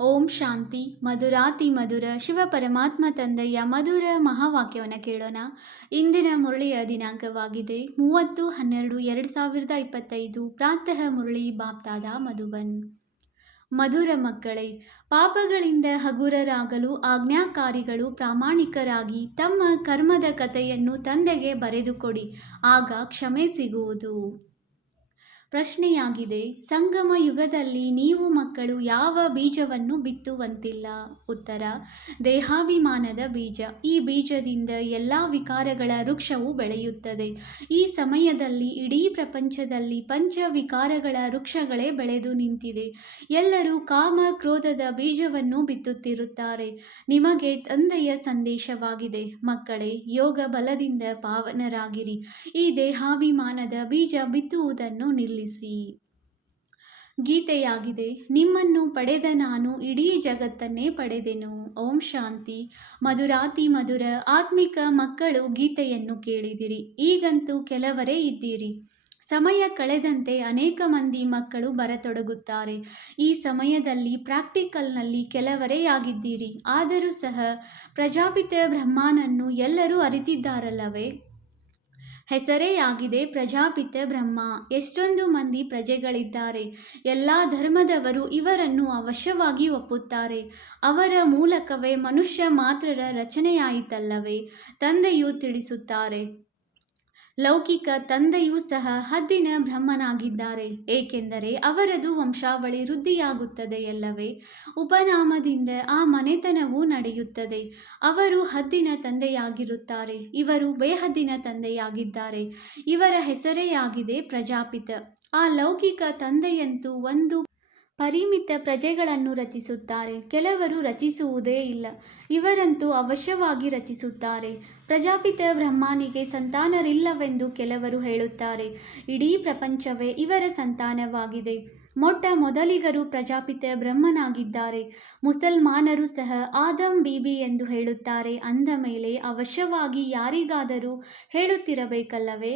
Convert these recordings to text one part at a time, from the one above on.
ಓಂ ಶಾಂತಿ ಮಧುರಾತಿ ಮಧುರ ಶಿವ ಪರಮಾತ್ಮ ತಂದೆಯ ಮಧುರ ಮಹಾವಾಕ್ಯವನ್ನು ಕೇಳೋಣ. ಇಂದಿನ ಮುರಳಿಯ ದಿನಾಂಕವಾಗಿದೆ 30/12/2025. ಪ್ರಾತಃ ಮುರಳಿ ಬಾಪ್ತಾದ ಮಧುಬನ್. ಮಧುರ ಮಕ್ಕಳೇ, ಪಾಪಗಳಿಂದ ಹಗುರರಾಗಲು ಆಜ್ಞಾಕಾರಿಗಳು ಪ್ರಾಮಾಣಿಕರಾಗಿ ತಮ್ಮ ಕರ್ಮದ ಕಥೆಯನ್ನು ತಂದೆಗೆ ಬರೆದುಕೊಡಿ, ಆಗ ಕ್ಷಮೆ ಸಿಗುವುದು. ಪ್ರಶ್ನೆಯಾಗಿದೆ, ಸಂಗಮ ಯುಗದಲ್ಲಿ ನೀವು ಮಕ್ಕಳು ಯಾವ ಬೀಜವನ್ನು ಬಿತ್ತುವಂತಿಲ್ಲ? ಉತ್ತರ, ದೇಹಾಭಿಮಾನದ ಬೀಜ. ಈ ಬೀಜದಿಂದ ಎಲ್ಲ ವಿಕಾರಗಳ ವೃಕ್ಷವು ಬೆಳೆಯುತ್ತದೆ. ಈ ಸಮಯದಲ್ಲಿ ಇಡೀ ಪ್ರಪಂಚದಲ್ಲಿ ಪಂಚ ವಿಕಾರಗಳ ವೃಕ್ಷಗಳೇ ಬೆಳೆದು ನಿಂತಿದೆ. ಎಲ್ಲರೂ ಕಾಮ ಕ್ರೋಧದ ಬೀಜವನ್ನು ಬಿತ್ತುತ್ತಿರುತ್ತಾರೆ. ನಿಮಗೆ ತಂದೆಯ ಸಂದೇಶವಾಗಿದೆ, ಮಕ್ಕಳೇ, ಯೋಗ ಬಲದಿಂದ ಪಾವನರಾಗಿರಿ. ಈ ದೇಹಾಭಿಮಾನದ ಬೀಜ ಬಿತ್ತುವುದನ್ನು ನಿಲ್ಲಿಸಿ. ಗೀತೆಯಾಗಿದೆ, ನಿಮ್ಮನ್ನು ಪಡೆದ ನಾನು ಇಡೀ ಜಗತ್ತನ್ನೇ ಪಡೆದೆನು. ಓಂ ಶಾಂತಿ. ಮಧುರಾತಿ ಮಧುರ ಆತ್ಮಿಕ ಮಕ್ಕಳು, ಗೀತೆಯನ್ನು ಕೇಳಿದಿರಿ. ಈಗಂತೂ ಕೆಲವರೇ ಇದ್ದೀರಿ. ಸಮಯ ಕಳೆದಂತೆ ಅನೇಕ ಮಂದಿ ಮಕ್ಕಳು ಬರತೊಡಗುತ್ತಾರೆ. ಈ ಸಮಯದಲ್ಲಿ ಪ್ರಾಕ್ಟಿಕಲ್ನಲ್ಲಿ ಕೆಲವರೇ ಆಗಿದ್ದೀರಿ. ಆದರೂ ಸಹ ಪ್ರಜಾಪಿತ ಬ್ರಹ್ಮನನ್ನು ಎಲ್ಲರೂ ಅರಿತಿದ್ದಾರಲ್ಲವೇ? ಹೆಸರೇ ಆಗಿದೆ ಪ್ರಜಾಪಿತ ಬ್ರಹ್ಮ. ಎಷ್ಟೊಂದು ಮಂದಿ ಪ್ರಜೆಗಳಿದ್ದಾರೆ. ಎಲ್ಲ ಧರ್ಮದವರು ಇವರನ್ನು ಅವಶ್ಯವಾಗಿ ಒಪ್ಪುತ್ತಾರೆ. ಅವರ ಮೂಲಕವೇ ಮನುಷ್ಯ ಮಾತ್ರರ ರಚನೆಯಾಯಿತಲ್ಲವೇ? ತಂದೆಯು ತಿಳಿಸುತ್ತಾರೆ, ಲೌಕಿಕ ತಂದೆಯೂ ಸಹ ಹದ್ದಿನ ಬ್ರಹ್ಮನಾಗಿದ್ದಾರೆ, ಏಕೆಂದರೆ ಅವರದು ವಂಶಾವಳಿ ವೃದ್ಧಿಯಾಗುತ್ತದೆಯಲ್ಲವೇ? ಉಪನಾಮದಿಂದ ಆ ಮನೆತನವೂ ನಡೆಯುತ್ತದೆ. ಅವರು ಹದ್ದಿನ ತಂದೆಯಾಗಿರುತ್ತಾರೆ, ಇವರು ಬೇಹದ್ದಿನ ತಂದೆಯಾಗಿದ್ದಾರೆ. ಇವರ ಹೆಸರೇ ಆಗಿದೆ ಪ್ರಜಾಪಿತ. ಆ ಲೌಕಿಕ ತಂದೆಯಂತೂ ಒಂದು ಪರಿಮಿತ ಪ್ರಜೆಗಳನ್ನು ರಚಿಸುತ್ತಾರೆ. ಕೆಲವರು ರಚಿಸುವುದೇ ಇಲ್ಲ. ಇವರಂತೂ ಅವಶ್ಯವಾಗಿ ರಚಿಸುತ್ತಾರೆ. ಪ್ರಜಾಪಿತ ಬ್ರಹ್ಮನಿಗೆ ಸಂತಾನರಿಲ್ಲವೆಂದು ಕೆಲವರು ಹೇಳುತ್ತಾರೆ. ಇಡೀ ಪ್ರಪಂಚವೇ ಇವರ ಸಂತಾನವಾಗಿದೆ. ಮೊಟ್ಟ ಮೊದಲಿಗರು ಪ್ರಜಾಪಿತ ಬ್ರಹ್ಮನಾಗಿದ್ದಾರೆ. ಮುಸಲ್ಮಾನರು ಸಹ ಆದಮ್ ಬೀಬಿ ಎಂದು ಹೇಳುತ್ತಾರೆ. ಅಂದ ಮೇಲೆ ಅವಶ್ಯವಾಗಿ ಯಾರಿಗಾದರೂ ಹೇಳುತ್ತಿರಬೇಕಲ್ಲವೇ?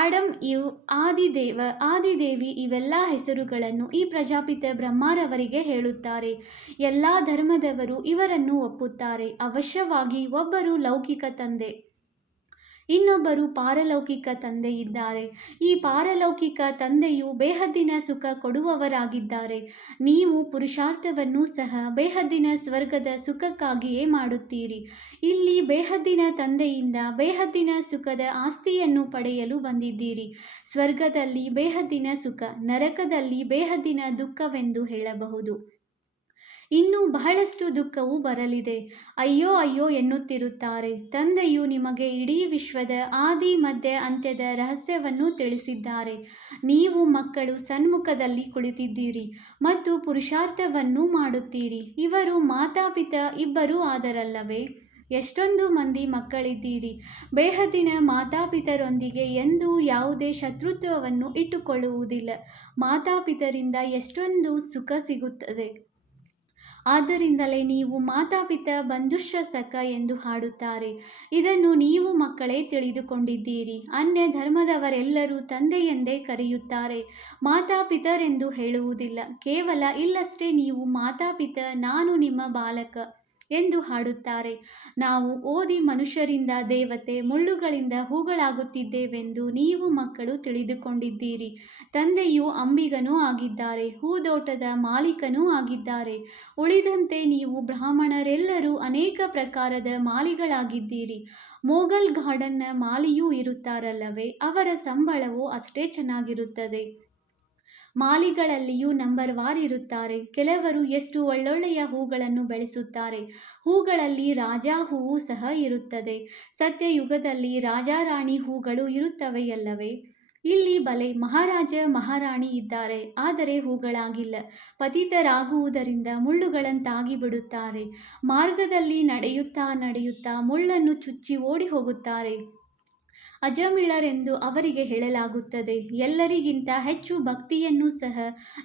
ಆಡಮ್, ಇವ್, ಆದಿದೇವ, ಆದಿದೇವಿ ಇವೆಲ್ಲ ಹೆಸರುಗಳನ್ನು ಈ ಪ್ರಜಾಪಿತ ಬ್ರಹ್ಮರವರಿಗೆ ಹೇಳುತ್ತಾರೆ. ಎಲ್ಲ ಧರ್ಮದವರು ಇವರನ್ನು ಒಪ್ಪುತ್ತಾರೆ. ಅವಶ್ಯವಾಗಿ ಒಬ್ಬರು ಲೌಕಿಕ ತಂದೆ, ಇನ್ನೊಬ್ಬರು ಪಾರಲೌಕಿಕ ತಂದೆ ಇದ್ದಾರೆ. ಈ ಪಾರಲೌಕಿಕ ತಂದೆಯು ಬೇಹದ್ದಿನ ಸುಖ ಕೊಡುವವರಾಗಿದ್ದಾರೆ. ನೀವು ಪುರುಷಾರ್ಥವನ್ನು ಸಹ ಬೇಹದ್ದಿನ ಸ್ವರ್ಗದ ಸುಖಕ್ಕಾಗಿಯೇ ಮಾಡುತ್ತೀರಿ. ಇಲ್ಲಿ ಬೇಹದ್ದಿನ ತಂದೆಯಿಂದ ಬೇಹದ್ದಿನ ಸುಖದ ಆಸ್ತಿಯನ್ನು ಪಡೆಯಲು ಬಂದಿದ್ದೀರಿ. ಸ್ವರ್ಗದಲ್ಲಿ ಬೇಹದ್ದಿನ ಸುಖ, ನರಕದಲ್ಲಿ ಬೇಹದ್ದಿನ ದುಃಖವೆಂದು ಹೇಳಬಹುದು. ಇನ್ನೂ ಬಹಳಷ್ಟು ದುಃಖವು ಬರಲಿದೆ. ಅಯ್ಯೋ ಅಯ್ಯೋ ಎನ್ನುತ್ತಿರುತ್ತಾರೆ. ತಂದೆಯು ನಿಮಗೆ ಇಡೀ ವಿಶ್ವದ ಆದಿ ಮಧ್ಯ ಅಂತ್ಯದ ರಹಸ್ಯವನ್ನು ತಿಳಿಸಿದ್ದಾರೆ. ನೀವು ಮಕ್ಕಳು ಸನ್ಮುಖದಲ್ಲಿ ಕುಳಿತಿದ್ದೀರಿ ಮತ್ತು ಪುರುಷಾರ್ಥವನ್ನೂ ಮಾಡುತ್ತೀರಿ. ಇವರು ಮಾತಾಪಿತ ಇಬ್ಬರೂ ಆದರಲ್ಲವೇ? ಎಷ್ಟೊಂದು ಮಂದಿ ಮಕ್ಕಳಿದ್ದೀರಿ. ಬೇಹದ್ದಿನ ಮಾತಾಪಿತರೊಂದಿಗೆ ಎಂದೂ ಯಾವುದೇ ಶತ್ರುತ್ವವನ್ನು ಇಟ್ಟುಕೊಳ್ಳುವುದಿಲ್ಲ. ಮಾತಾಪಿತರಿಂದ ಎಷ್ಟೊಂದು ಸುಖ ಸಿಗುತ್ತದೆ. ಆದ್ದರಿಂದಲೇ ನೀವು ಮಾತಾಪಿತ ಬಂಧುಶ್ಚ ಎಂದು ಹಾಡುತ್ತಾರೆ. ಇದನ್ನು ನೀವು ಮಕ್ಕಳೇ ತಿಳಿದುಕೊಂಡಿದ್ದೀರಿ. ಅನ್ಯ ಧರ್ಮದವರೆಲ್ಲರೂ ತಂದೆಯೆಂದೇ ಕರೆಯುತ್ತಾರೆ, ಮಾತಾಪಿತರೆಂದು ಹೇಳುವುದಿಲ್ಲ. ಕೇವಲ ಇಲ್ಲಷ್ಟೇ ನೀವು ಮಾತಾಪಿತ, ನಾನು ನಿಮ್ಮ ಬಾಲಕ ಎಂದು ಹಾಡುತ್ತಾರೆ. ನಾವು ಓದಿ ಮನುಷ್ಯರಿಂದ ದೇವತೆ, ಮುಳ್ಳುಗಳಿಂದ ಹೂಗಳಾಗುತ್ತಿದ್ದೇವೆಂದು ನೀವು ಮಕ್ಕಳು ತಿಳಿದುಕೊಂಡಿದ್ದೀರಿ. ತಂದೆಯು ಅಂಬಿಗನೂ ಆಗಿದ್ದಾರೆ, ಹೂದೋಟದ ಮಾಲೀಕನೂ ಆಗಿದ್ದಾರೆ. ಉಳಿದಂತೆ ನೀವು ಬ್ರಾಹ್ಮಣರೆಲ್ಲರೂ ಅನೇಕ ಪ್ರಕಾರದ ಮಾಲಿಗಳಾಗಿದ್ದೀರಿ. ಮೊಘಲ್ ಗಾರ್ಡನ್ನ ಮಾಲಿಯೂ ಇರುತ್ತಾರಲ್ಲವೇ? ಅವರ ಸಂಬಳವೂ ಅಷ್ಟೇ ಚೆನ್ನಾಗಿರುತ್ತದೆ. ಮಾಲಿಗಳಲ್ಲಿಯೂ ನಂಬರ್ ವಾರ್ ಇರುತ್ತಾರೆ. ಕೆಲವರು ಎಷ್ಟು ಒಳ್ಳೊಳ್ಳೆಯ ಹೂಗಳನ್ನು ಬೆಳೆಸುತ್ತಾರೆ. ಹೂಗಳಲ್ಲಿ ರಾಜಾ ಹೂವು ಸಹ ಇರುತ್ತದೆ. ಸತ್ಯಯುಗದಲ್ಲಿ ರಾಜಾರಾಣಿ ಹೂಗಳು ಇರುತ್ತವೆಯಲ್ಲವೇ? ಇಲ್ಲಿ ಬಲೆ ಮಹಾರಾಜ ಮಹಾರಾಣಿ ಇದ್ದಾರೆ, ಆದರೆ ಹೂಗಳಾಗಿಲ್ಲ. ಪತಿತರಾಗುವುದರಿಂದ ಮುಳ್ಳುಗಳಂತಾಗಿ ಬಿಡುತ್ತಾರೆ. ಮಾರ್ಗದಲ್ಲಿ ನಡೆಯುತ್ತಾ ನಡೆಯುತ್ತಾ ಮುಳ್ಳನ್ನು ಚುಚ್ಚಿ ಓಡಿ ಹೋಗುತ್ತಾರೆ. ಅಜಮಿಳರೆಂದು ಅವರಿಗೆ ಹೇಳಲಾಗುತ್ತದೆ. ಎಲ್ಲರಿಗಿಂತ ಹೆಚ್ಚು ಭಕ್ತಿಯನ್ನು ಸಹ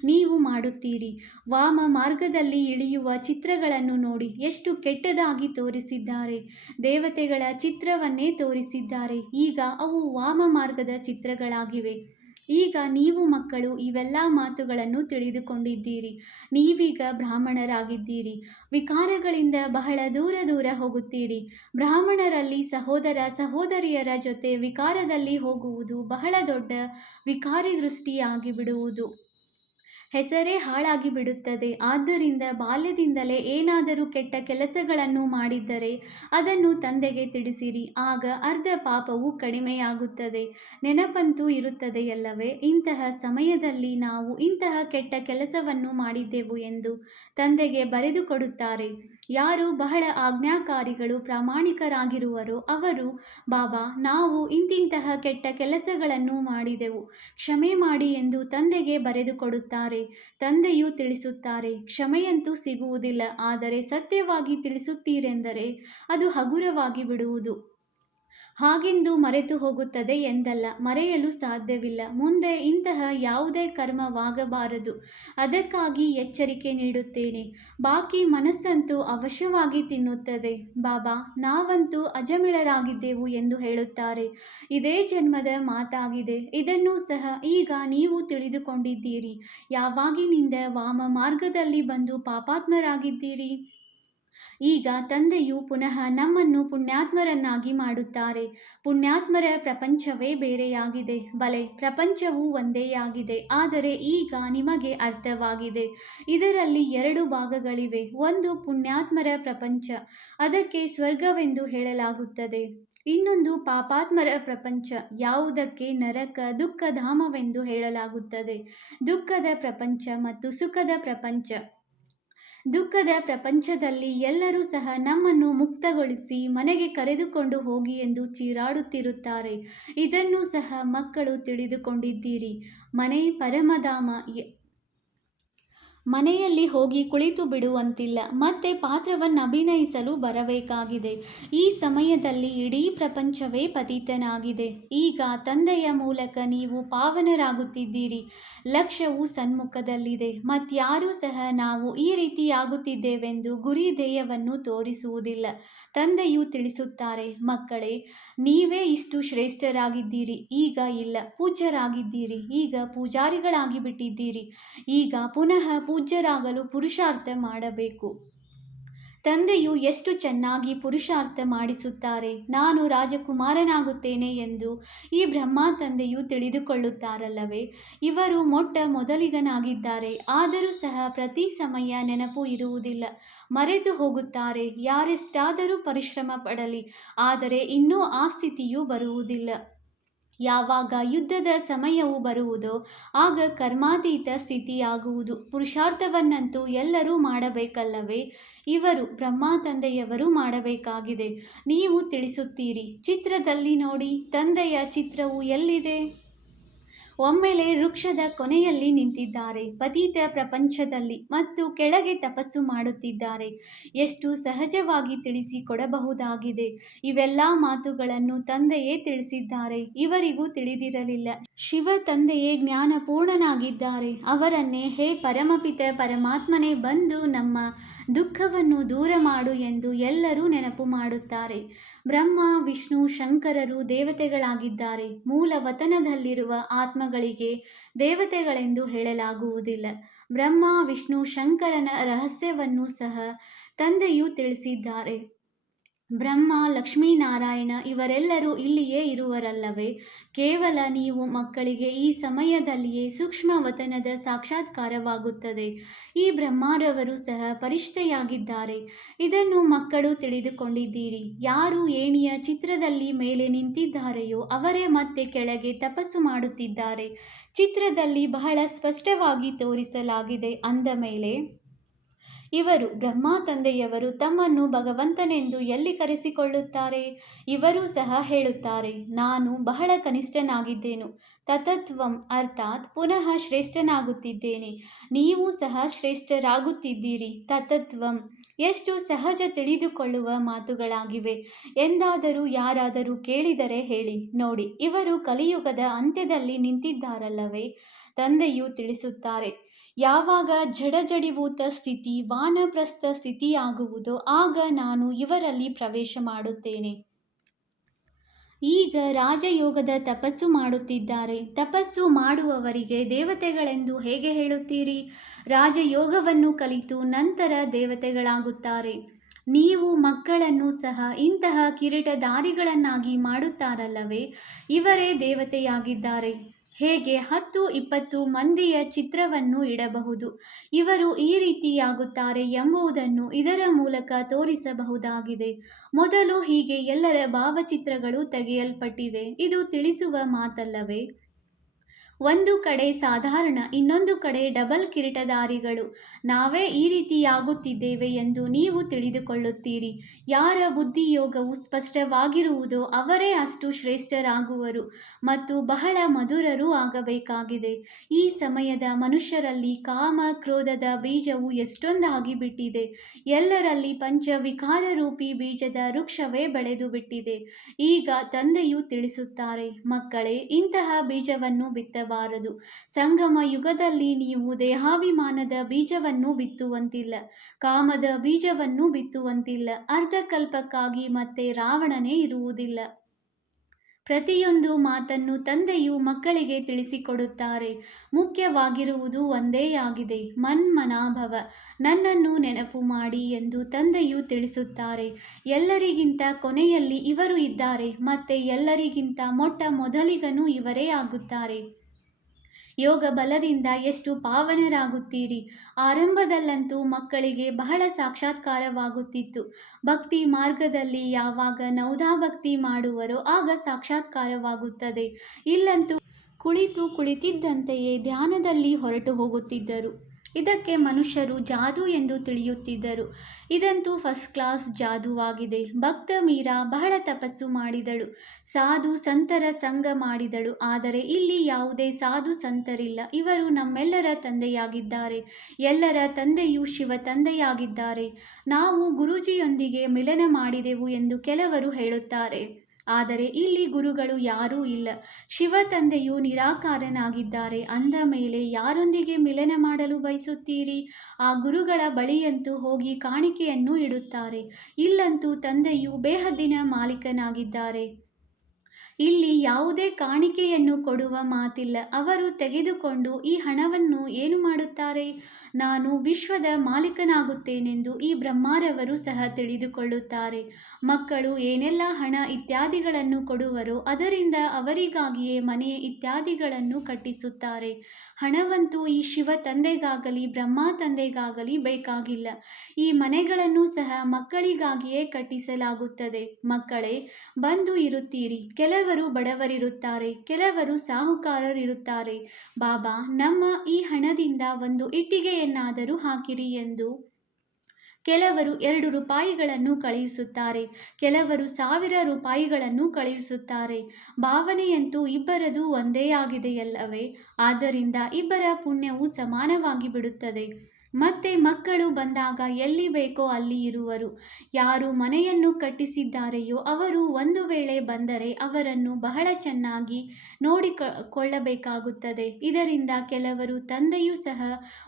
ನೀವು ಮಾಡುತ್ತೀರಿ. ವಾಮ ಮಾರ್ಗದಲ್ಲಿ ಇಳಿಯುವ ಚಿತ್ರಗಳನ್ನು ನೋಡಿ, ಎಷ್ಟು ಕೆಟ್ಟದಾಗಿ ತೋರಿಸಿದ್ದಾರೆ. ದೇವತೆಗಳ ಚಿತ್ರವನ್ನೇ ತೋರಿಸಿದ್ದಾರೆ. ಈಗ ಅವು ವಾಮ ಮಾರ್ಗದ ಚಿತ್ರಗಳಾಗಿವೆ. ಈಗ ನೀವು ಮಕ್ಕಳು ಇವೆಲ್ಲ ಮಾತುಗಳನ್ನು ತಿಳಿದುಕೊಂಡಿದ್ದೀರಿ. ನೀವೀಗ ಬ್ರಾಹ್ಮಣರಾಗಿದ್ದೀರಿ. ವಿಕಾರಗಳಿಂದ ಬಹಳ ದೂರ ದೂರ ಹೋಗುತ್ತೀರಿ. ಬ್ರಾಹ್ಮಣರಲ್ಲಿ ಸಹೋದರ ಸಹೋದರಿಯರ ಜೊತೆ ವಿಕಾರದಲ್ಲಿ ಹೋಗುವುದು ಬಹಳ ದೊಡ್ಡ ವಿಕಾರಿ ದೃಷ್ಟಿಯಾಗಿ ಬಿಡುವುದು. ಹೆಸರೇ ಹಾಳಾಗಿ ಬಿಡುತ್ತದೆ. ಆದ್ದರಿಂದ ಬಾಲ್ಯದಿಂದಲೇ ಏನಾದರೂ ಕೆಟ್ಟ ಕೆಲಸಗಳನ್ನು ಮಾಡಿದ್ದರೆ ಅದನ್ನು ತಂದೆಗೆ ತಿಳಿಸಿರಿ. ಆಗ ಅರ್ಧ ಪಾಪವು ಕಡಿಮೆಯಾಗುತ್ತದೆ. ನೆನಪಂತೂ ಇರುತ್ತದೆಯಲ್ಲವೇ, ಇಂತಹ ಸಮಯದಲ್ಲಿ ನಾವು ಇಂತಹ ಕೆಟ್ಟ ಕೆಲಸವನ್ನು ಮಾಡಿದ್ದೆವು ಎಂದು ತಂದೆಗೆ ಬರೆದು ಕೊಡುತ್ತಾರೆ. ಯಾರು ಬಹಳ ಆಜ್ಞಾಕಾರಿಗಳು ಪ್ರಾಮಾಣಿಕರಾಗಿರುವರೋ ಅವರು, ಬಾಬಾ, ನಾವು ಇಂತಿಂತಹ ಕೆಟ್ಟ ಕೆಲಸಗಳನ್ನು ಮಾಡಿದೆವು, ಕ್ಷಮೆ ಮಾಡಿ ಎಂದು ತಂದೆಗೆ ಬರೆದು ಕೊಡುತ್ತಾರೆ. ತಂದೆಯು ತಿಳಿಸುತ್ತಾರೆ, ಕ್ಷಮೆಯಂತೂ ಸಿಗುವುದಿಲ್ಲ, ಆದರೆ ಸತ್ಯವಾಗಿ ತಿಳಿಸುತ್ತೀರೆಂದರೆ ಅದು ಹಗುರವಾಗಿ ಬಿಡುವುದು. ಹಾಗೆಂದು ಮರೆತು ಹೋಗುತ್ತದೆ ಎಂದಲ್ಲ, ಮರೆಯಲು ಸಾಧ್ಯವಿಲ್ಲ. ಮುಂದೆ ಇಂತಹ ಯಾವುದೇ ಕರ್ಮವಾಗಬಾರದು. ಅದಕ್ಕಾಗಿ ಎಚ್ಚರಿಕೆ ನೀಡುತ್ತೇನೆ. ಬಾಕಿ ಮನಸ್ಸಂತೂ ಅವಶ್ಯವಾಗಿ ತಿನ್ನುತ್ತದೆ. ಬಾಬಾ, ನಾವಂತೂ ಅಜಮಿಳರಾಗಿದ್ದೆವು ಎಂದು ಹೇಳುತ್ತಾರೆ. ಇದೇ ಜನ್ಮದ ಮಾತಾಗಿದೆ. ಇದನ್ನೂ ಸಹ ಈಗ ನೀವು ತಿಳಿದುಕೊಂಡಿದ್ದೀರಿ. ಯಾವಾಗಿನಿಂದ ವಾಮ ಮಾರ್ಗದಲ್ಲಿ ಬಂದು ಪಾಪಾತ್ಮರಾಗಿದ್ದೀರಿ. ಈಗ ತಂದೆಯು ಪುನಃ ನಮ್ಮನ್ನು ಪುಣ್ಯಾತ್ಮರನ್ನಾಗಿ ಮಾಡುತ್ತಾರೆ. ಪುಣ್ಯಾತ್ಮರ ಪ್ರಪಂಚವೇ ಬೇರೆಯಾಗಿದೆ. ಬಲೆ, ಪ್ರಪಂಚವೂ ಒಂದೇಯಾಗಿದೆ. ಆದರೆ ಈಗ ನಿಮಗೆ ಅರ್ಥವಾಗಿದೆ. ಇದರಲ್ಲಿ 2 ಭಾಗಗಳಿವೆ. ಒಂದು ಪುಣ್ಯಾತ್ಮರ ಪ್ರಪಂಚ, ಅದಕ್ಕೆ ಸ್ವರ್ಗವೆಂದು ಹೇಳಲಾಗುತ್ತದೆ. ಇನ್ನೊಂದು ಪಾಪಾತ್ಮರ ಪ್ರಪಂಚ, ಯಾವುದಕ್ಕೆ ನರಕ ದುಃಖಧಾಮವೆಂದು ಹೇಳಲಾಗುತ್ತದೆ. ದುಃಖದ ಪ್ರಪಂಚ ಮತ್ತು ಸುಖದ ಪ್ರಪಂಚ. ದುಃಖದ ಪ್ರಪಂಚದಲ್ಲಿ ಎಲ್ಲರೂ ಸಹ ನಮ್ಮನ್ನು ಮುಕ್ತಗೊಳಿಸಿ ಮನೆಗೆ ಕರೆದುಕೊಂಡು ಹೋಗಿ ಎಂದು ಚೀರಾಡುತ್ತಿರುತ್ತಾರೆ. ಇದನ್ನು ಸಹ ಮಕ್ಕಳು ತಿಳಿದುಕೊಂಡಿದ್ದೀರಿ. ಮನೆ ಪರಮಧಾಮ. ಮನೆಯಲ್ಲಿ ಹೋಗಿ ಕುಳಿತು ಬಿಡುವಂತಿಲ್ಲ, ಮತ್ತೆ ಪಾತ್ರವನ್ನು ಅಭಿನಯಿಸಲು ಬರಬೇಕಾಗಿದೆ. ಈ ಸಮಯದಲ್ಲಿ ಇಡೀ ಪ್ರಪಂಚವೇ ಪತಿತನಾಗಿದೆ. ಈಗ ತಂದೆಯ ಮೂಲಕ ನೀವು ಪಾವನರಾಗುತ್ತಿದ್ದೀರಿ. ಲಕ್ಷ್ಯವು ಸನ್ಮುಖದಲ್ಲಿದೆ. ಮತ್ಯಾರೂ ಸಹ ನಾವು ಈ ರೀತಿಯಾಗುತ್ತಿದ್ದೇವೆಂದು ಗುರಿ ಧ್ಯೇಯವನ್ನು ತೋರಿಸುವುದಿಲ್ಲ. ತಂದೆಯು ತಿಳಿಸುತ್ತಾರೆ, ಮಕ್ಕಳೇ, ನೀವೇ ಇಷ್ಟು ಶ್ರೇಷ್ಠರಾಗಿದ್ದೀರಿ, ಈಗ ಇಲ್ಲ. ಪೂಜ್ಯರಾಗಿದ್ದೀರಿ, ಈಗ ಪೂಜಾರಿಗಳಾಗಿ ಬಿಟ್ಟಿದ್ದೀರಿ. ಈಗ ಪುನಃ ಪೂಜ್ಯರಾಗಲು ಪುರುಷಾರ್ಥ ಮಾಡಬೇಕು. ತಂದೆಯು ಎಷ್ಟು ಚೆನ್ನಾಗಿ ಪುರುಷಾರ್ಥ ಮಾಡಿಸುತ್ತಾರೆ. ನಾನು ರಾಜಕುಮಾರನಾಗುತ್ತೇನೆ ಎಂದು ಈ ಬ್ರಹ್ಮ ತಂದೆಯು ತಿಳಿದುಕೊಳ್ಳುತ್ತಾರಲ್ಲವೇ. ಇವರು ಮೊದಲಿಗನಾಗಿದ್ದಾರೆ. ಆದರೂ ಸಹ ಪ್ರತಿ ಸಮಯ ನೆನಪು ಇರುವುದಿಲ್ಲ, ಮರೆತು ಹೋಗುತ್ತಾರೆ. ಯಾರೆಷ್ಟಾದರೂ ಪರಿಶ್ರಮ ಪಡಲಿ, ಆದರೆ ಇನ್ನೂ ಆ ಸ್ಥಿತಿಯು ಬರುವುದಿಲ್ಲ. ಯಾವಾಗ ಯುದ್ಧದ ಸಮಯವು ಬರುವುದೋ ಆಗ ಕರ್ಮಾತೀತ ಸ್ಥಿತಿಯಾಗುವುದು. ಪುರುಷಾರ್ಥವನ್ನಂತೂ ಎಲ್ಲರೂ ಮಾಡಬೇಕಲ್ಲವೇ. ಇವರು ಬ್ರಹ್ಮ ತಂದೆಯವರು ಮಾಡಬೇಕಾಗಿದೆ. ನೀವು ತಿಳಿಸುತ್ತೀರಿ. ಚಿತ್ರದಲ್ಲಿ ನೋಡಿ, ತಂದೆಯ ಚಿತ್ರವು ಎಲ್ಲಿದೆ? ಒಮ್ಮೆಲೆ ವೃಕ್ಷದ ಕೊನೆಯಲ್ಲಿ ನಿಂತಿದ್ದಾರೆ, ಪತಿತ ಪ್ರಪಂಚದಲ್ಲಿ, ಮತ್ತು ಕೆಳಗೆ ತಪಸ್ಸು ಮಾಡುತ್ತಿದ್ದಾರೆ. ಎಷ್ಟು ಸಹಜವಾಗಿ ತಿಳಿಸಿಕೊಡಬಹುದಾಗಿದೆ. ಇವೆಲ್ಲ ಮಾತುಗಳನ್ನು ತಂದೆಯೇ ತಿಳಿಸಿದ್ದಾರೆ. ಇವರಿಗೂ ತಿಳಿದಿರಲಿಲ್ಲ. ಶಿವ ತಂದೆಯೇ ಜ್ಞಾನಪೂರ್ಣನಾಗಿದ್ದಾರೆ. ಅವರನ್ನೇ, ಹೇ ಪರಮಪಿತ ಪರಮಾತ್ಮನೇ, ಬಂದು ನಮ್ಮ ದುಃಖವನ್ನು ದೂರ ಮಾಡು ಎಂದು ಎಲ್ಲರೂ ನೆನಪು ಮಾಡುತ್ತಾರೆ. ಬ್ರಹ್ಮ ವಿಷ್ಣು ಶಂಕರರು ದೇವತೆಗಳಾಗಿದ್ದಾರೆ. ಮೂಲ ವತನದಲ್ಲಿರುವ ಆತ್ಮಗಳಿಗೆ ದೇವತೆಗಳೆಂದು ಹೇಳಲಾಗುವುದಿಲ್ಲ. ಬ್ರಹ್ಮ ವಿಷ್ಣು ಶಂಕರನ ರಹಸ್ಯವನ್ನು ಸಹ ತಂದೆಯು ತಿಳಿಸಿದ್ದಾರೆ. ಬ್ರಹ್ಮ ಲಕ್ಷ್ಮೀನಾರಾಯಣ ಇವರೆಲ್ಲರೂ ಇಲ್ಲಿಯೇ ಇರುವರಲ್ಲವೇ. ಕೇವಲ ನೀವು ಮಕ್ಕಳಿಗೆ ಈ ಸಮಯದಲ್ಲಿಯೇ ಸೂಕ್ಷ್ಮ ವತನದ ಸಾಕ್ಷಾತ್ಕಾರವಾಗುತ್ತದೆ. ಈ ಬ್ರಹ್ಮರವರು ಸಹ ಪರಿಷ್ಠೆಯಾಗಿದ್ದಾರೆ. ಇದನ್ನು ಮಕ್ಕಳು ತಿಳಿದುಕೊಂಡಿದ್ದೀರಿ. ಯಾರು ಏಣಿಯ ಚಿತ್ರದಲ್ಲಿ ಮೇಲೆ ನಿಂತಿದ್ದಾರೆಯೋ ಅವರೇ ಮತ್ತೆ ಕೆಳಗೆ ತಪಸ್ಸು ಮಾಡುತ್ತಿದ್ದಾರೆ. ಚಿತ್ರದಲ್ಲಿ ಬಹಳ ಸ್ಪಷ್ಟವಾಗಿ ತೋರಿಸಲಾಗಿದೆ. ಅಂದ ಮೇಲೆ ಇವರು ಬ್ರಹ್ಮ ತಂದೆಯವರು ತಮ್ಮನ್ನು ಭಗವಂತನೆಂದು ಎಲ್ಲಿ ಕರೆಸಿಕೊಳ್ಳುತ್ತಾರೆ? ಇವರೂ ಸಹ ಹೇಳುತ್ತಾರೆ, ನಾನು ಬಹಳ ಕನಿಷ್ಠನಾಗಿದ್ದೇನು, ತತತ್ವಂ ಅರ್ಥಾತ್ ಪುನಃ ಶ್ರೇಷ್ಠನಾಗುತ್ತಿದ್ದೇನೆ. ನೀವು ಸಹ ಶ್ರೇಷ್ಠರಾಗುತ್ತಿದ್ದೀರಿ. ತತತ್ವಂ ಎಷ್ಟು ಸಹಜ ತಿಳಿದುಕೊಳ್ಳುವ ಮಾತುಗಳಾಗಿವೆ. ಎಂದಾದರೂ ಯಾರಾದರೂ ಕೇಳಿದರೆ ಹೇಳಿ ನೋಡಿ. ಇವರು ಕಲಿಯುಗದ ಅಂತ್ಯದಲ್ಲಿ ನಿಂತಿದ್ದಾರಲ್ಲವೇ. ತಂದೆಯು ತಿಳಿಸುತ್ತಾರೆ, ಯಾವಾಗ ಜಡಜಡೀಭೂತ ಸ್ಥಿತಿ ವಾನಪ್ರಸ್ಥ ಸ್ಥಿತಿಯಾಗುವುದೋ ಆಗ ನಾನು ಇವರಲ್ಲಿ ಪ್ರವೇಶ ಮಾಡುತ್ತೇನೆ. ಈಗ ರಾಜಯೋಗದ ತಪಸ್ಸು ಮಾಡುತ್ತಿದ್ದಾರೆ. ತಪಸ್ಸು ಮಾಡುವವರಿಗೆ ದೇವತೆಗಳೆಂದು ಹೇಗೆ ಹೇಳುತ್ತೀರಿ? ರಾಜಯೋಗವನ್ನು ಕಲಿತು ನಂತರ ದೇವತೆಗಳಾಗುತ್ತಾರೆ. ನೀವು ಮಕ್ಕಳನ್ನು ಸಹ ಇಂತಹ ಕಿರೀಟಧಾರಿಗಳನ್ನಾಗಿ ಮಾಡುತ್ತಾರಲ್ಲವೇ? ಇವರೇ ದೇವತೆಯಾಗಿದ್ದಾರೆ. ಹೇಗೆ 10-20 ಮಂದಿಯ ಚಿತ್ರವನ್ನು ಇಡಬಹುದು. ಇವರು ಈ ರೀತಿಯಾಗುತ್ತಾರೆ ಎಂಬುದನ್ನು ಇದರ ಮೂಲಕ ತೋರಿಸಬಹುದಾಗಿದೆ. ಮೊದಲು ಹೀಗೆ ಎಲ್ಲರ ಭಾವಚಿತ್ರಗಳು ತೆಗೆಯಲ್ಪಟ್ಟಿದೆ. ಇದು ತಿಳಿಸುವ ಮಾತಲ್ಲವೇ? ಒಂದು ಕಡೆ ಸಾಧಾರಣ, ಇನ್ನೊಂದು ಕಡೆ ಡಬಲ್ ಕಿರೀಟಧಾರಿಗಳು. ನಾವೇ ಈ ರೀತಿಯಾಗುತ್ತಿದ್ದೇವೆ ಎಂದು ನೀವು ತಿಳಿದುಕೊಳ್ಳುತ್ತೀರಿ. ಯಾರ ಬುದ್ಧಿಯೋಗವು ಸ್ಪಷ್ಟವಾಗಿರುವುದೋ ಅವರೇ ಅಷ್ಟು ಶ್ರೇಷ್ಠರಾಗುವರು ಮತ್ತು ಬಹಳ ಮಧುರರೂ ಆಗಬೇಕಾಗಿದೆ. ಈ ಸಮಯದ ಮನುಷ್ಯರಲ್ಲಿ ಕಾಮ ಕ್ರೋಧದ ಬೀಜವು ಎಷ್ಟೊಂದಾಗಿ ಬಿಟ್ಟಿದೆ. ಎಲ್ಲರಲ್ಲಿ ಪಂಚವಿಕಾರರೂಪಿ ಬೀಜದ ವೃಕ್ಷವೇ ಬೆಳೆದು ಬಿಟ್ಟಿದೆ. ಈಗ ತಂದೆಯು ತಿಳಿಸುತ್ತಾರೆ, ಮಕ್ಕಳೇ, ಇಂತಹ ಬೀಜವನ್ನು ಬಿತ್ತಬಾರದು. ಸಂಗಮ ಯುಗದಲ್ಲಿ ನೀವು ದೇಹಾಭಿಮಾನದ ಬೀಜವನ್ನು ಬಿತ್ತುವಂತಿಲ್ಲ, ಕಾಮದ ಬೀಜವನ್ನು ಬಿತ್ತುವಂತಿಲ್ಲ. ಅರ್ಧಕಲ್ಪಕ್ಕಾಗಿ ಮತ್ತೆ ರಾವಣನೇ ಇರುವುದಿಲ್ಲ. ಪ್ರತಿಯೊಂದು ಮಾತನ್ನು ತಂದೆಯು ಮಕ್ಕಳಿಗೆ ತಿಳಿಸಿಕೊಡುತ್ತಾರೆ. ಮುಖ್ಯವಾಗಿರುವುದು ಒಂದೇ ಆಗಿದೆ, ಮನ್ಮನಾಭವ, ನನ್ನನ್ನು ನೆನಪು ಮಾಡಿ ಎಂದು ತಂದೆಯು ತಿಳಿಸುತ್ತಾರೆ. ಎಲ್ಲರಿಗಿಂತ ಕೊನೆಯಲ್ಲಿ ಇವರು ಇದ್ದಾರೆ, ಮತ್ತೆ ಎಲ್ಲರಿಗಿಂತ ಮೊಟ್ಟ ಮೊದಲಿಗನು ಇವರೇ ಆಗುತ್ತಾರೆ. ಯೋಗ ಬಲದಿಂದ ಎಷ್ಟು ಪಾವನರಾಗುತ್ತೀರಿ. ಆರಂಭದಲ್ಲಂತೂ ಮಕ್ಕಳಿಗೆ ಬಹಳ ಸಾಕ್ಷಾತ್ಕಾರವಾಗುತ್ತಿತ್ತು. ಭಕ್ತಿ ಮಾರ್ಗದಲ್ಲಿ ಯಾವಾಗ ನವದಾ ಮಾಡುವರೋ ಆಗ ಸಾಕ್ಷಾತ್ಕಾರವಾಗುತ್ತದೆ. ಇಲ್ಲಂತೂ ಕುಳಿತಿದ್ದಂತೆಯೇ ಧ್ಯಾನದಲ್ಲಿ ಹೊರಟು ಹೋಗುತ್ತಿದ್ದರು. ಇದಕ್ಕೆ ಮನುಷ್ಯರು ಜಾದೂ ಎಂದು ತಿಳಿಯುತ್ತಿದ್ದರು. ಇದಂತೂ ಫಸ್ಟ್ ಕ್ಲಾಸ್ ಜಾದೂವಾಗಿದೆ. ಭಕ್ತ ಮೀರಾ ಬಹಳ ತಪಸ್ಸು ಮಾಡಿದಳು, ಸಾಧು ಸಂತರ ಸಂಗ ಮಾಡಿದಳು. ಆದರೆ ಇಲ್ಲಿ ಯಾವುದೇ ಸಾಧು ಸಂತರಿಲ್ಲ. ಇವರು ನಮ್ಮೆಲ್ಲರ ತಂದೆಯಾಗಿದ್ದಾರೆ. ಎಲ್ಲರ ತಂದೆಯೂ ಶಿವ ತಂದೆಯಾಗಿದ್ದಾರೆ. ನಾವು ಗುರೂಜಿಯೊಂದಿಗೆ ಮಿಲನ ಮಾಡಿದೆವು ಎಂದು ಕೆಲವರು ಹೇಳುತ್ತಾರೆ. ಆದರೆ ಇಲ್ಲಿ ಗುರುಗಳು ಯಾರೂ ಇಲ್ಲ. ಶಿವ ತಂದೆಯು ನಿರಾಕಾರನಾಗಿದ್ದಾರೆ. ಅಂದ ಮೇಲೆ ಯಾರೊಂದಿಗೆ ಮಿಲನ ಮಾಡಲು ಬಯಸುತ್ತೀರಿ? ಆ ಗುರುಗಳ ಬಳಿಯಂತೂ ಹೋಗಿ ಕಾಣಿಕೆಯನ್ನು ಇಡುತ್ತಾರೆ. ಇಲ್ಲಂತೂ ತಂದೆಯು ಬೇಹದ್ದಿನ ಮಾಲೀಕನಾಗಿದ್ದಾರೆ. ಇಲ್ಲಿ ಯಾವುದೇ ಕಾಣಿಕೆಯನ್ನು ಕೊಡುವ ಮಾತಿಲ್ಲ. ಅವರು ತೆಗೆದುಕೊಂಡು ಈ ಹಣವನ್ನು ಏನು ಮಾಡುತ್ತಾರೆ? ನಾನು ವಿಶ್ವದ ಮಾಲೀಕನಾಗುತ್ತೇನೆಂದು ಈ ಬ್ರಹ್ಮರವರು ಸಹ ತಿಳಿದುಕೊಳ್ಳುತ್ತಾರೆ. ಮಕ್ಕಳು ಏನೆಲ್ಲ ಹಣ ಇತ್ಯಾದಿಗಳನ್ನು ಕೊಡುವರೋ ಅದರಿಂದ ಅವರಿಗಾಗಿಯೇ ಮನೆ ಇತ್ಯಾದಿಗಳನ್ನು ಕಟ್ಟಿಸುತ್ತಾರೆ. ಹಣವಂತೂ ಈ ಶಿವ ತಂದೆಗಾಗಲಿ ಬ್ರಹ್ಮ ತಂದೆಗಾಗಲಿ ಬೇಕಾಗಿಲ್ಲ. ಈ ಮನೆಗಳನ್ನು ಸಹ ಮಕ್ಕಳಿಗಾಗಿಯೇ ಕಟ್ಟಿಸಲಾಗುತ್ತದೆ. ಮಕ್ಕಳೇ, ಬಂದು ಇರುತ್ತೀರಿ. ಕೆಲವರು ಬಡವರಿರುತ್ತಾರೆ, ಕೆಲವರು ಸಾಹುಕಾರರಿರುತ್ತಾರೆ. ಬಾಬಾ, ನಮ್ಮ ಈ ಹಣದಿಂದ ಒಂದು ಇಟ್ಟಿಗೆಯನ್ನಾದರೂ ಹಾಕಿರಿ ಎಂದು ಕೆಲವರು 2 ರೂಪಾಯಿಗಳನ್ನು ಕಳುಹಿಸುತ್ತಾರೆ, ಕೆಲವರು 1000 ರೂಪಾಯಿಗಳನ್ನು ಕಳುಹಿಸುತ್ತಾರೆ. ಭಾವನೆಯಂತೂ ಇಬ್ಬರದು ಒಂದೇ ಆಗಿದೆಯಲ್ಲವೇ? ಆದ್ದರಿಂದ ಇಬ್ಬರ ಪುಣ್ಯವು ಸಮಾನವಾಗಿ ಬಿಡುತ್ತದೆ. ಮತ್ತೆ ಮಕ್ಕಳು ಬಂದಾಗ ಎಲ್ಲಿ ಬೇಕೋ ಅಲ್ಲಿ ಇರುವರು. ಯಾರು ಮನೆಯನ್ನು ಕಟ್ಟಿಸಿದ್ದಾರೆಯೋ ಅವರು ಒಂದು ವೇಳೆ ಬಂದರೆ ಅವರನ್ನು ಬಹಳ ಚೆನ್ನಾಗಿ ನೋಡಿಕೊಳ್ಳಬೇಕಾಗುತ್ತದೆ. ಇದರಿಂದ ಕೆಲವರು ತಂದೆಯೂ ಸಹ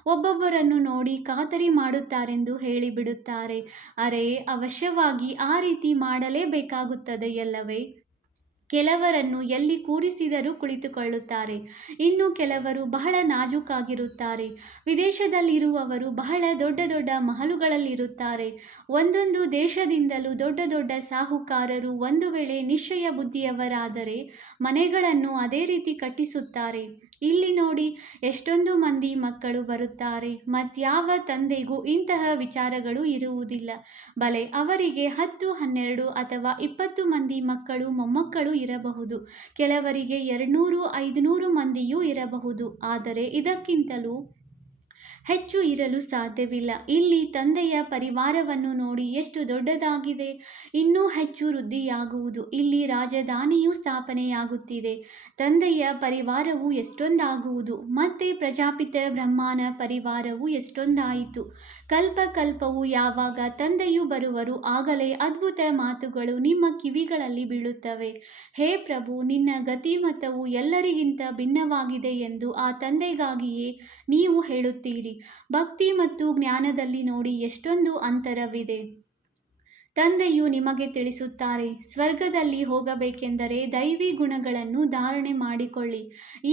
ಒಬ್ಬೊಬ್ಬರನ್ನು ನೋಡಿ ಖಾತರಿ ಮಾಡುತ್ತಾರೆಂದು ಹೇಳಿಬಿಡುತ್ತಾರೆ. ಅರೆ, ಅವಶ್ಯವಾಗಿ ಆ ರೀತಿ ಮಾಡಲೇಬೇಕಾಗುತ್ತದೆಯಲ್ಲವೇ? ಕೆಲವರನ್ನು ಎಲ್ಲಿ ಕೂರಿಸಿದರೂ ಕುಳಿತುಕೊಳ್ಳುತ್ತಾರೆ. ಇನ್ನು ಕೆಲವರು ಬಹಳ ನಾಜೂಕಾಗಿರುತ್ತಾರೆ. ವಿದೇಶದಲ್ಲಿರುವವರು ಬಹಳ ದೊಡ್ಡ ದೊಡ್ಡ ಮಹಲುಗಳಲ್ಲಿರುತ್ತಾರೆ. ಒಂದೊಂದು ದೇಶದಿಂದಲೂ ದೊಡ್ಡ ದೊಡ್ಡ ಸಾಹುಕಾರರು ಒಂದು ವೇಳೆ ನಿಶ್ಚಯ ಬುದ್ಧಿಯವರಾದರೆ ಮನೆಗಳನ್ನು ಅದೇ ರೀತಿ ಕಟ್ಟಿಸುತ್ತಾರೆ. ಇಲ್ಲಿ ನೋಡಿ, ಎಷ್ಟೊಂದು ಮಂದಿ ಮಕ್ಕಳು ಬರುತ್ತಾರೆ. ಮತ್ಯಾವ ತಂದೆಗೂ ಇಂತಹ ವಿಚಾರಗಳು ಇರುವುದಿಲ್ಲ. ಬಲೆ, ಅವರಿಗೆ 10, 12 ಅಥವಾ 20 ಮಂದಿ ಮಕ್ಕಳು ಮೊಮ್ಮಕ್ಕಳು ಇರಬಹುದು. ಕೆಲವರಿಗೆ 200, 500 ಮಂದಿಯೂ ಇರಬಹುದು. ಆದರೆ ಇದಕ್ಕಿಂತಲೂ ಹೆಚ್ಚು ಇರಲು ಸಾಧ್ಯವಿಲ್ಲ. ಇಲ್ಲಿ ತಂದೆಯ ಪರಿವಾರವನ್ನು ನೋಡಿ ಎಷ್ಟು ದೊಡ್ಡದಾಗಿದೆ. ಇನ್ನೂ ಹೆಚ್ಚು ವೃದ್ಧಿಯಾಗುವುದು. ಇಲ್ಲಿ ರಾಜಧಾನಿಯೂ ಸ್ಥಾಪನೆಯಾಗುತ್ತಿದೆ. ತಂದೆಯ ಪರಿವಾರವು ಎಷ್ಟೊಂದಾಗುವುದು. ಮತ್ತೆ ಪ್ರಜಾಪಿತ ಬ್ರಹ್ಮನ ಪರಿವಾರವು ಎಷ್ಟೊಂದಾಯಿತು. ಕಲ್ಪವು ಯಾವಾಗ ತಂದೆಯು ಬರುವರು ಆಗಲೇ ಅದ್ಭುತ ಮಾತುಗಳು ನಿಮ್ಮ ಕಿವಿಗಳಲ್ಲಿ ಬೀಳುತ್ತವೆ. ಹೇ ಪ್ರಭು, ನಿನ್ನ ಗತಿಮತವು ಎಲ್ಲರಿಗಿಂತ ಭಿನ್ನವಾಗಿದೆ ಎಂದು ಆ ತಂದೆಗಾಗಿಯೇ ನೀವು ಹೇಳುತ್ತೀರಿ. ಭಕ್ತಿ ಮತ್ತು ಜ್ಞಾನದಲ್ಲಿ ನೋಡಿ ಎಷ್ಟೊಂದು ಅಂತರವಿದೆ. ತಂದೆಯು ನಿಮಗೆ ತಿಳಿಸುತ್ತಾರೆ, ಸ್ವರ್ಗದಲ್ಲಿ ಹೋಗಬೇಕೆಂದರೆ ದೈವಿ ಗುಣಗಳನ್ನು ಧಾರಣೆ ಮಾಡಿಕೊಳ್ಳಿ.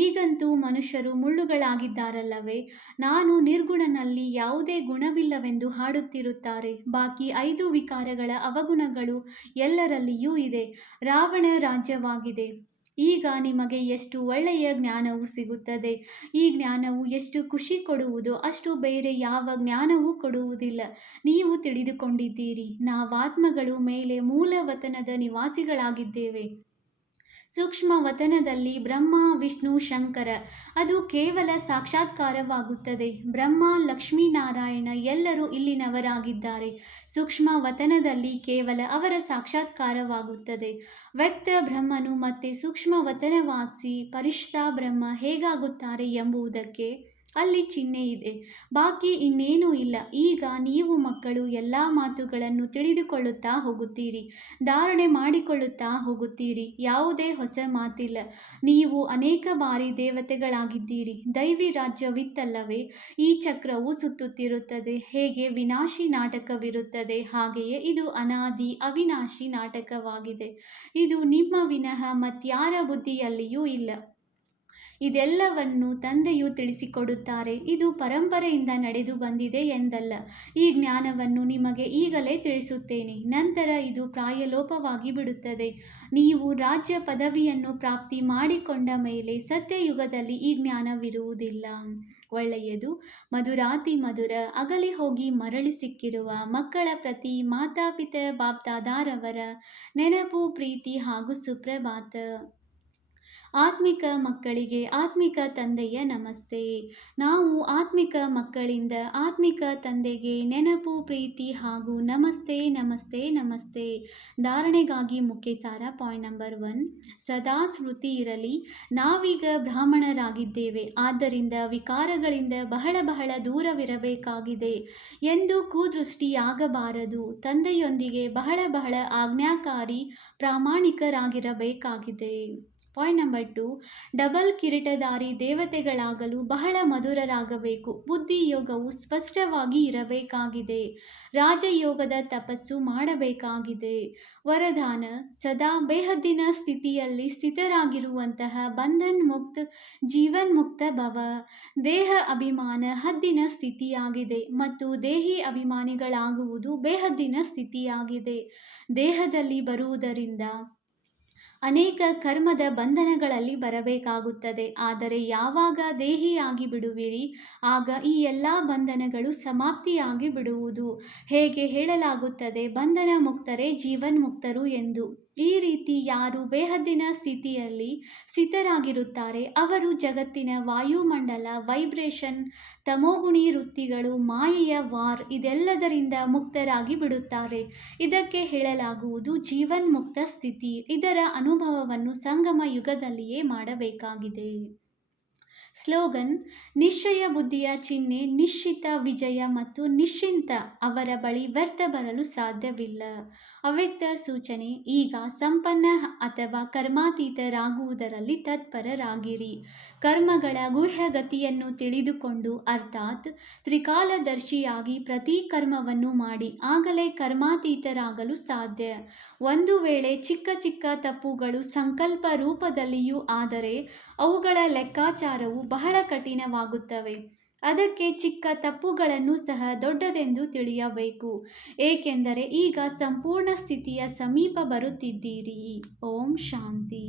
ಈಗಂತೂ ಮನುಷ್ಯರು ಮುಳ್ಳುಗಳಾಗಿದ್ದಾರಲ್ಲವೇ? ನಾನು ನಿರ್ಗುಣನಲ್ಲಿ ಯಾವುದೇ ಗುಣವಿಲ್ಲವೆಂದು ಹಾಡುತ್ತಿರುತ್ತಾರೆ. ಬಾಕಿ 5 ವಿಕಾರಗಳ ಅವಗುಣಗಳು ಎಲ್ಲರಲ್ಲಿಯೂ ಇದೆ. ರಾವಣ ರಾಜ್ಯವಾಗಿದೆ. ಈಗ ನಿಮಗೆ ಎಷ್ಟು ಒಳ್ಳೆಯ ಜ್ಞಾನವು ಸಿಗುತ್ತದೆ. ಈ ಜ್ಞಾನವು ಎಷ್ಟು ಖುಷಿ ಕೊಡುವುದೋ ಅಷ್ಟು ಬೇರೆ ಯಾವ ಜ್ಞಾನವೂ ಕೊಡುವುದಿಲ್ಲ. ನೀವು ತಿಳಿದುಕೊಂಡಿದ್ದೀರಿ, ನಾವಾತ್ಮಗಳು ಮೇಲೆ ಮೂಲ ವತನದ ನಿವಾಸಿಗಳಾಗಿದ್ದೇವೆ. ಸೂಕ್ಷ್ಮ ವತನದಲ್ಲಿ ಬ್ರಹ್ಮ, ವಿಷ್ಣು, ಶಂಕರ, ಅದು ಕೇವಲ ಸಾಕ್ಷಾತ್ಕಾರವಾಗುತ್ತದೆ. ಬ್ರಹ್ಮ, ಲಕ್ಷ್ಮೀನಾರಾಯಣ ಎಲ್ಲರೂ ಇಲ್ಲಿನವರಾಗಿದ್ದಾರೆ. ಸೂಕ್ಷ್ಮ ವತನದಲ್ಲಿ ಕೇವಲ ಅವರ ಸಾಕ್ಷಾತ್ಕಾರವಾಗುತ್ತದೆ. ವ್ಯಕ್ತ ಬ್ರಹ್ಮನು ಮತ್ತೆ ಸೂಕ್ಷ್ಮ ವತನವಾಸಿ ಪರಿಷ್ಠ ಬ್ರಹ್ಮ ಹೇಗಾಗುತ್ತಾರೆ ಎಂಬುದಕ್ಕೆ ಅಲ್ಲಿ ಚಿಹ್ನೆ ಇದೆ. ಬಾಕಿ ಇನ್ನೇನೂ ಇಲ್ಲ. ಈಗ ನೀವು ಮಕ್ಕಳು ಎಲ್ಲ ಮಾತುಗಳನ್ನು ತಿಳಿದುಕೊಳ್ಳುತ್ತಾ ಹೋಗುತ್ತೀರಿ, ಧಾರಣೆ ಮಾಡಿಕೊಳ್ಳುತ್ತಾ ಹೋಗುತ್ತೀರಿ. ಯಾವುದೇ ಹೊಸ ಮಾತಿಲ್ಲ. ನೀವು ಅನೇಕ ಬಾರಿ ದೇವತೆಗಳಾಗಿದ್ದೀರಿ. ದೈವಿ ರಾಜ್ಯವಿತ್ತಲ್ಲವೇ? ಈ ಚಕ್ರವು ಸುತ್ತುತ್ತಿರುತ್ತದೆ. ಹೇಗೆ ವಿನಾಶಿ ನಾಟಕವಿರುತ್ತದೆ, ಹಾಗೆಯೇ ಇದು ಅನಾದಿ ಅವಿನಾಶಿ ನಾಟಕವಾಗಿದೆ. ಇದು ನಿಮ್ಮ ವಿನಃ ಮತ್ಯಾರ ಬುದ್ಧಿಯಲ್ಲಿಯೂ ಇಲ್ಲ. ಇದೆಲ್ಲವನ್ನು ತಂದೆಯು ತಿಳಿಸಿಕೊಡುತ್ತಾರೆ. ಇದು ಪರಂಪರೆಯಿಂದ ನಡೆದು ಬಂದಿದೆ ಎಂದಲ್ಲ. ಈ ಜ್ಞಾನವನ್ನು ನಿಮಗೆ ಈಗಲೇ ತಿಳಿಸುತ್ತೇನೆ. ನಂತರ ಇದು ಪ್ರಾಯಲೋಪವಾಗಿ ಬಿಡುತ್ತದೆ. ನೀವು ರಾಜ್ಯ ಪದವಿಯನ್ನು ಪ್ರಾಪ್ತಿ ಮಾಡಿಕೊಂಡ ಮೇಲೆ ಸತ್ಯಯುಗದಲ್ಲಿ ಈ ಜ್ಞಾನವಿರುವುದಿಲ್ಲ. ಒಳ್ಳೆಯದು. ಮಧುರಾತಿ ಮಧುರ. ಅಗಲಿ ಹೋಗಿ ಮರಳಿ ಸಿಕ್ಕಿರುವ ಮಕ್ಕಳ ಪ್ರತಿ ಮಾತಾಪಿತ ಬಾಪ್ದಾದಾರವರ ನೆನಪು, ಪ್ರೀತಿ ಹಾಗೂ ಸುಪ್ರಭಾತ. ಆತ್ಮಿಕ ಮಕ್ಕಳಿಗೆ ಆತ್ಮಿಕ ತಂದೆಯ ನಮಸ್ತೆ. ನಾವು ಆತ್ಮಿಕ ಮಕ್ಕಳಿಂದ ಆತ್ಮಿಕ ತಂದೆಗೆ ನೆನಪು, ಪ್ರೀತಿ ಹಾಗೂ ನಮಸ್ತೆ ನಮಸ್ತೆ ನಮಸ್ತೆ. ಧಾರಣೆಗಾಗಿ ಮುಖ್ಯ ಸಾರ. ಪಾಯಿಂಟ್ ನಂಬರ್ 1, ಸದಾ ಸ್ಮೃತಿ ಇರಲಿ, ನಾವೀಗ ಬ್ರಾಹ್ಮಣರಾಗಿದ್ದೇವೆ. ಆದ್ದರಿಂದ ವಿಕಾರಗಳಿಂದ ಬಹಳ ಬಹಳ ದೂರವಿರಬೇಕಾಗಿದೆ ಎಂದು ಕುದೃಷ್ಟಿಯಾಗಬಾರದು. ತಂದೆಯೊಂದಿಗೆ ಬಹಳ ಬಹಳ ಆಜ್ಞಾಕಾರಿ ಪ್ರಾಮಾಣಿಕರಾಗಿರಬೇಕಾಗಿದೆ. ಪಾಯಿಂಟ್ ನಂಬರ್ 2, ಡಬಲ್ ಕಿರೀಟಧಾರಿ ದೇವತೆಗಳಾಗಲು ಬಹಳ ಮಧುರರಾಗಬೇಕು. ಬುದ್ಧಿಯೋಗವು ಸ್ಪಷ್ಟವಾಗಿ ಇರಬೇಕಾಗಿದೆ. ರಾಜಯೋಗದ ತಪಸ್ಸು ಮಾಡಬೇಕಾಗಿದೆ. ವರದಾನ: ಸದಾ ಬೇಹದ್ದಿನ ಸ್ಥಿತಿಯಲ್ಲಿ ಸ್ಥಿತರಾಗಿರುವಂತಹ ಬಂಧನ್ ಮುಕ್ತ, ಜೀವನ್ ಮುಕ್ತ ಭವ. ದೇಹ ಅಭಿಮಾನ ಹದ್ದಿನ ಸ್ಥಿತಿಯಾಗಿದೆ ಮತ್ತು ದೇಹಿ ಅಭಿಮಾನಿಗಳಾಗುವುದು ಬೇಹದ್ದಿನ ಸ್ಥಿತಿಯಾಗಿದೆ. ದೇಹದಲ್ಲಿ ಬರುವುದರಿಂದ ಅನೇಕ ಕರ್ಮದ ಬಂಧನಗಳಲ್ಲಿ ಬರಬೇಕಾಗುತ್ತದೆ. ಆದರೆ ಯಾವಾಗ ದೇಹಿಯಾಗಿ ಬಿಡುವಿರಿ, ಆಗ ಈ ಎಲ್ಲ ಬಂಧನಗಳು ಸಮಾಪ್ತಿಯಾಗಿ ಬಿಡುವುದು. ಹೇಗೆ ಹೇಳಲಾಗುತ್ತದೆ, ಬಂಧನ ಮುಕ್ತರೇ ಜೀವನ್ಮುಕ್ತರು ಎಂದು. ಈ ರೀತಿ ಯಾರು ಬೇಹದ್ದಿನ ಸ್ಥಿತಿಯಲ್ಲಿ ಸ್ಥಿತರಾಗಿರುತ್ತಾರೆ ಅವರು ಜಗತ್ತಿನ ವಾಯುಮಂಡಲ, ವೈಬ್ರೇಷನ್, ತಮೋಗುಣಿ ವೃತ್ತಿಗಳು, ಮಾಯೆಯ ವಾರ್ ಇದೆಲ್ಲದರಿಂದ ಮುಕ್ತರಾಗಿ ಬಿಡುತ್ತಾರೆ. ಇದಕ್ಕೆ ಹೇಳಲಾಗುವುದು ಜೀವನ್ಮುಕ್ತ ಸ್ಥಿತಿ. ಇದರ ಅನುಭವವನ್ನು ಸಂಗಮ ಯುಗದಲ್ಲಿಯೇ ಮಾಡಬೇಕಾಗಿದೆ. ಸ್ಲೋಗನ್: ನಿಶ್ಚಯ ಬುದ್ಧಿಯ ಚಿಹ್ನೆ ನಿಶ್ಚಿತ ವಿಜಯ ಮತ್ತು ನಿಶ್ಚಿಂತ. ಅವರ ಬಳಿ ವ್ಯರ್ಥ ಬರಲು ಸಾಧ್ಯವಿಲ್ಲ. ಅವ್ಯಕ್ತ ಸೂಚನೆ: ಈಗ ಸಂಪನ್ನ ಅಥವಾ ಕರ್ಮಾತೀತರಾಗುವುದರಲ್ಲಿ ತತ್ಪರರಾಗಿರಿ. ಕರ್ಮಗಳ ಗುಹ್ಯಗತಿಯನ್ನು ತಿಳಿದುಕೊಂಡು ಅರ್ಥಾತ್ ತ್ರಿಕಾಲದರ್ಶಿಯಾಗಿ ಪ್ರತಿ ಕರ್ಮವನ್ನು ಮಾಡಿ. ಆಗಲೇ ಕರ್ಮಾತೀತರಾಗಲು ಸಾಧ್ಯ. ಒಂದು ವೇಳೆ ಚಿಕ್ಕ ಚಿಕ್ಕ ತಪ್ಪುಗಳು ಸಂಕಲ್ಪ ರೂಪದಲ್ಲಿಯೂ ಆದರೆ ಅವುಗಳ ಲೆಕ್ಕಾಚಾರವು ಬಹಳ ಕಠಿಣವಾಗುತ್ತವೆ. ಅದಕ್ಕೆ ಚಿಕ್ಕ ತಪ್ಪುಗಳನ್ನು ಸಹ ದೊಡ್ಡದೆಂದು ತಿಳಿಯಬೇಕು. ಏಕೆಂದರೆ ಈಗ ಸಂಪೂರ್ಣ ಸ್ಥಿತಿಯ ಸಮೀಪ ಬರುತ್ತಿದ್ದೀರಿ. ಓಂ ಶಾಂತಿ.